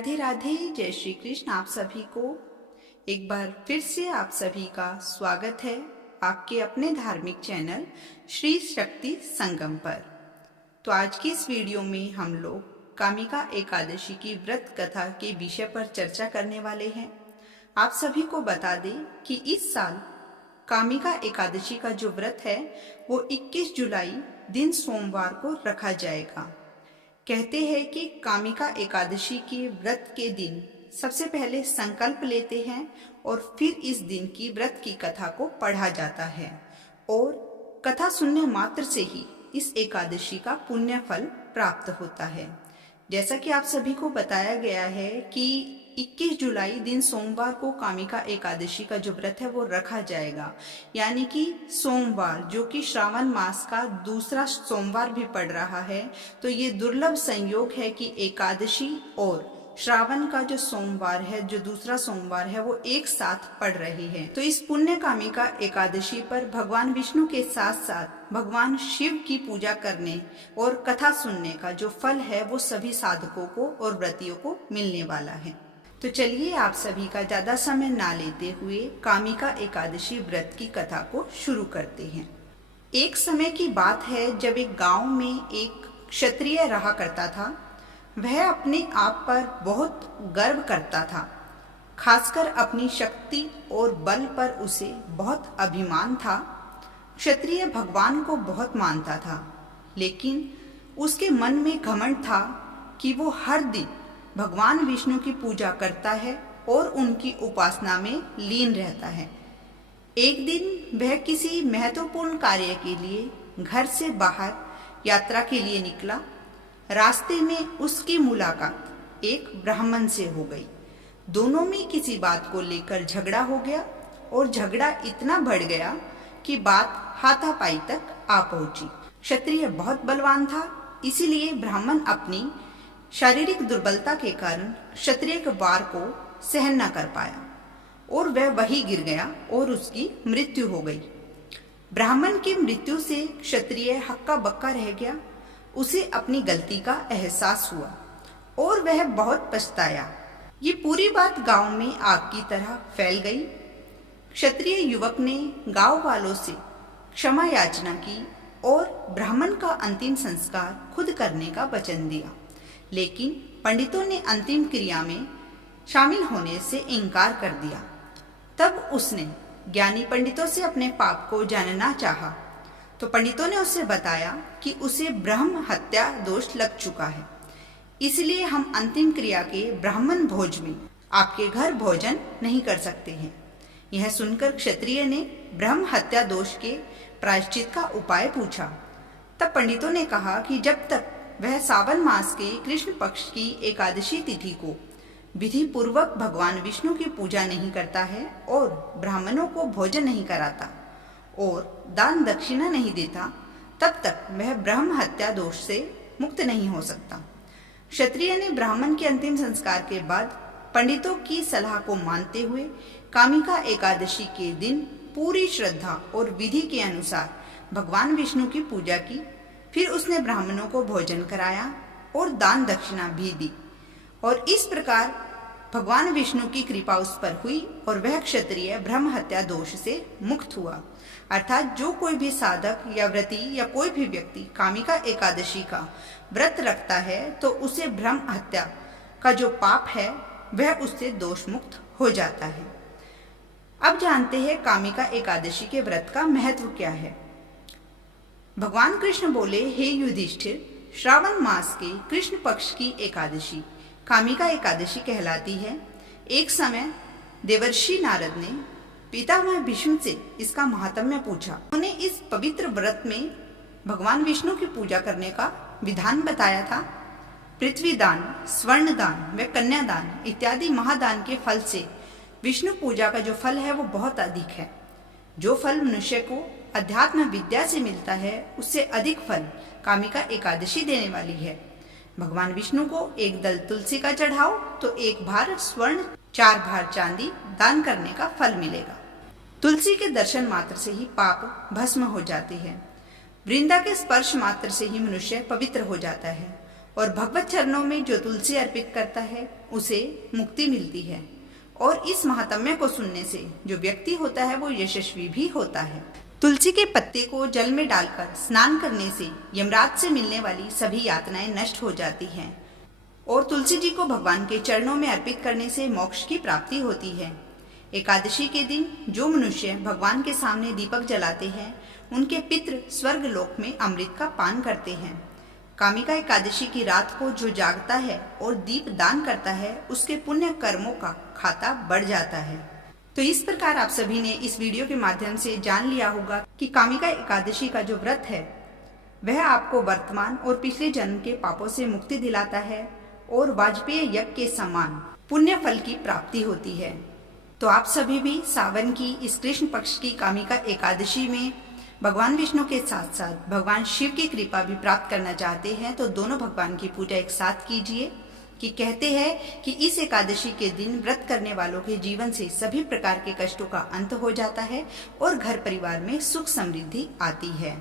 राधे राधे, जय श्री कृष्ण। आप सभी को एक बार फिर से आप सभी का स्वागत है आपके अपने धार्मिक चैनल श्री शक्ति संगम पर। तो आज की इस वीडियो में हम लोग कामिका एकादशी की व्रत कथा के विषय पर चर्चा करने वाले हैं। आप सभी को बता दें कि इस साल कामिका एकादशी का जो व्रत है वो 21 जुलाई दिन सोमवार को रखा जाएगा। कहते हैं कि कामिका एकादशी के व्रत के दिन सबसे पहले संकल्प लेते हैं और फिर इस दिन की व्रत की कथा को पढ़ा जाता है और कथा सुनने मात्र से ही इस एकादशी का पुण्य फल प्राप्त होता है। जैसा कि आप सभी को बताया गया है कि 21 जुलाई दिन सोमवार को कामिका एकादशी का जो व्रत है वो रखा जाएगा, यानी कि सोमवार जो कि श्रावण मास का दूसरा सोमवार भी पड़ रहा है। तो ये दुर्लभ संयोग है कि एकादशी और श्रावण का जो सोमवार है, जो दूसरा सोमवार है, वो एक साथ पड़ रहे हैं। तो इस पुण्य कामिका एकादशी पर भगवान विष्णु के साथ साथ भगवान शिव की पूजा करने और कथा सुनने का जो फल है वो सभी साधकों को और व्रतियों को मिलने वाला है। तो चलिए आप सभी का ज्यादा समय ना लेते हुए कामिका एकादशी व्रत की कथा को शुरू करते हैं। एक समय की बात है जब एक गांव में एक क्षत्रिय रहा करता था। वह अपने आप पर बहुत गर्व करता था, खासकर अपनी शक्ति और बल पर उसे बहुत अभिमान था। क्षत्रिय भगवान को बहुत मानता था, लेकिन उसके मन में घमंड था कि वो हर दिन भगवान विष्णु की पूजा करता है और उनकी उपासना में लीन रहता है। एक दिन वह किसी महत्वपूर्ण कार्य के लिए घर से बाहर यात्रा के लिए निकला। रास्ते में उसकी मुलाकात एक ब्राह्मण से हो गई। दोनों में किसी बात को लेकर झगड़ा हो गया और झगड़ा इतना बढ़ गया कि बात हाथापाई तक आ पहुंची। क्षत्रिय बहुत बलवान था, इसीलिए ब्राह्मण अपनी शारीरिक दुर्बलता के कारण क्षत्रिय के वार को सहन न कर पाया और वह वहीं गिर गया और उसकी मृत्यु हो गई। ब्राह्मण की मृत्यु से क्षत्रिय हक्का बक्का रह गया। उसे अपनी गलती का एहसास हुआ और वह बहुत पछताया। ये पूरी बात गांव में आग की तरह फैल गई। क्षत्रिय युवक ने गांव वालों से क्षमा याचना की और ब्राह्मण का अंतिम संस्कार खुद करने का वचन दिया, लेकिन पंडितों ने अंतिम क्रिया में शामिल होने से इनकार कर दिया। तब उसने ज्ञानी पंडितों से अपने पाप को जानना चाहा, तो पंडितों ने उसे बताया कि उसे ब्रह्म हत्या दोष लग चुका है, इसलिए हम अंतिम क्रिया के ब्राह्मण भोज में आपके घर भोजन नहीं कर सकते हैं। यह सुनकर क्षत्रिय ने ब्रह्म हत्या दोष के प्रायश्चित का उपाय पूछा। तब पंडितों ने कहा कि जब तक वह सावन मास के कृष्ण पक्ष की एकादशी तिथि को विधि पूर्वक भगवान विष्णु की पूजा नहीं करता है और ब्राह्मणों को भोजन नहीं कराता और दान दक्षिणा नहीं देता, तब तक वह ब्रह्म हत्या दोष से मुक्त नहीं हो सकता। क्षत्रिय ने ब्राह्मण के अंतिम संस्कार के बाद पंडितों की सलाह को मानते हुए कामिका एकादशी के दिन पूरी श्रद्धा और विधि के अनुसार भगवान विष्णु की पूजा की। फिर उसने ब्राह्मणों को भोजन कराया और दान दक्षिणा भी दी और इस प्रकार भगवान विष्णु की कृपा उस पर हुई और वह क्षत्रिय ब्रह्म हत्या दोष से मुक्त हुआ। अर्थात जो कोई भी साधक या व्रती या कोई भी व्यक्ति कामिका एकादशी का व्रत रखता है तो उसे ब्रह्म हत्या का जो पाप है वह उससे दोष मुक्त हो जाता है। अब जानते हैं कामिका एकादशी के व्रत का महत्व क्या है। भगवान कृष्ण बोले, हे युधिष्ठिर, श्रावण मास के कृष्ण पक्ष की एकादशी कामिका एकादशी कहलाती है। एक समय देवर्षि नारद ने पितामह विष्णु से इसका महात्म्य पूछा। उन्होंने इस पवित्र व्रत में भगवान विष्णु की पूजा करने का विधान बताया था। पृथ्वी दान, स्वर्ण दान व कन्यादान इत्यादि महादान के फल से विष्णु पूजा का जो फल है वो बहुत अधिक है। जो फल मनुष्य को अध्यात्म विद्या से मिलता है उससे अधिक फल कामिका एकादशी देने वाली है। भगवान विष्णु को एक दल तुलसी का चढ़ाओ तो 1 भार स्वर्ण 4 भार चांदी दान करने का फल मिलेगा। तुलसी के दर्शन मात्र से ही पाप भस्म हो जाते हैं। वृंदा के स्पर्श मात्र से ही मनुष्य पवित्र हो जाता है और भगवत चरणों में जो तुलसी अर्पित करता है उसे मुक्ति मिलती है। और इस महात्म्य को सुनने से जो व्यक्ति होता है वो यशस्वी भी होता है। तुलसी के पत्ते को जल में डालकर स्नान करने से यमराज से मिलने वाली सभी यातनाएं नष्ट हो जाती हैं और तुलसी जी को भगवान के चरणों में अर्पित करने से मोक्ष की प्राप्ति होती है। एकादशी के दिन जो मनुष्य भगवान के सामने दीपक जलाते हैं उनके पितृ स्वर्ग लोक में अमृत का पान करते हैं। कामिका एकादशी की रात को जो जागता है और दीप दान करता है उसके पुण्य कर्मों का खाता बढ़ जाता है। तो इस प्रकार आप सभी ने इस वीडियो के माध्यम से जान लिया होगा कि कामिका एकादशी का जो व्रत है वह आपको वर्तमान और पिछले जन्म के पापों से मुक्ति दिलाता है और वाजपेयी यज्ञ के समान पुण्य फल की प्राप्ति होती है। तो आप सभी भी सावन की इस कृष्ण पक्ष की कामिका एकादशी में भगवान विष्णु के साथ साथ भगवान शिव की कृपा भी प्राप्त करना चाहते हैं तो दोनों भगवान की पूजा एक साथ कीजिए। कि कहते हैं कि इस एकादशी के दिन व्रत करने वालों के जीवन से सभी प्रकार के कष्टों का अंत हो जाता है और घर परिवार में सुख समृद्धि आती है।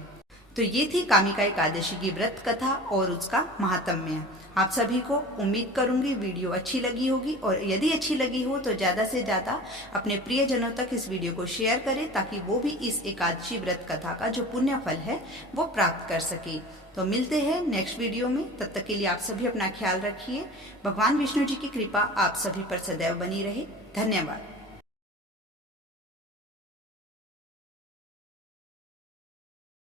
तो ये थी कामिका एकादशी की व्रत कथा और उसका महात्म्य। आप सभी को उम्मीद करूंगी वीडियो अच्छी लगी होगी और यदि अच्छी लगी हो तो ज़्यादा से ज़्यादा अपने प्रियजनों तक इस वीडियो को शेयर करें ताकि वो भी इस एकादशी व्रत कथा का जो पुण्य फल है वो प्राप्त कर सके। तो मिलते हैं नेक्स्ट वीडियो में, तब तक के लिए आप सभी अपना ख्याल रखिए। भगवान विष्णु जी की कृपा आप सभी पर सदैव बनी रहे। धन्यवाद।